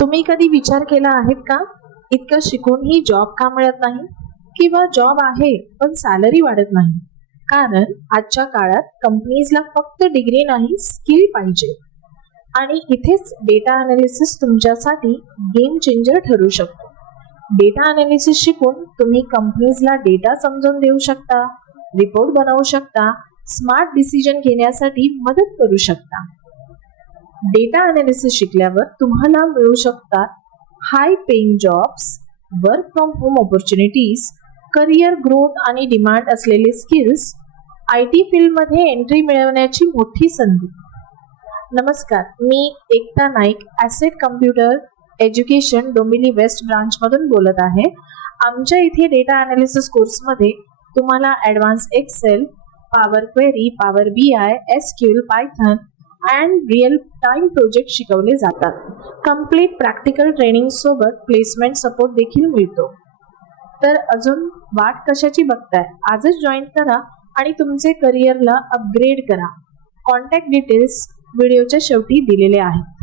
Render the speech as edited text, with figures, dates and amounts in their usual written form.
तुम्ही कधी विचार केला आहेत का, इतकं शिकूनही जॉब का मिळत नाही, किंवा जॉब आहे पण सॅलरी वाढत नाही? कारण आजच्या काळात कंपनीजला फक्त डिग्री नाही, स्किल पाहिजे. आणि इथेच डेटा अनालिसिस तुमच्यासाठी गेम चेंजर ठरू शकतो. डेटा अनालिसिस शिकून तुम्ही कंपनीजला डेटा समजून देऊ शकता, रिपोर्ट बनवू शकता, स्मार्ट डिसिजन घेण्यासाठी मदत करू शकता. डेटा अनालिसिस शिकल्यावर तुम्हाला मिळू शकतात high paying jobs, work from home opportunities, career growth आणि डिमांड असलेले स्किल्स, IT फील्डमध्ये एंट्री मिळवण्याची मोठी संधी. नमस्कार, मी Ekta Naik, Asset Computer Education Dombivli west ब्रांचमधून बोलत आहे. आमच्या इथे डेटा अनालिसिस कोर्समध्ये तुम्हाला advance Excel, power query, power BI, SQL, Python and real time project शिकवले जातात. कम्प्लीट प्रॅक्टिकल ट्रेनिंग सोबत प्लेसमेंट सपोर्ट देखील मिळतो. तर अजून वाट कशाची बघताय? आजच जॉईन करा आणि तुमचे करिअरला अपग्रेड करा. कॉन्टॅक्ट डिटेल्स व्हिडिओच्या शेवटी दिलेले आहेत.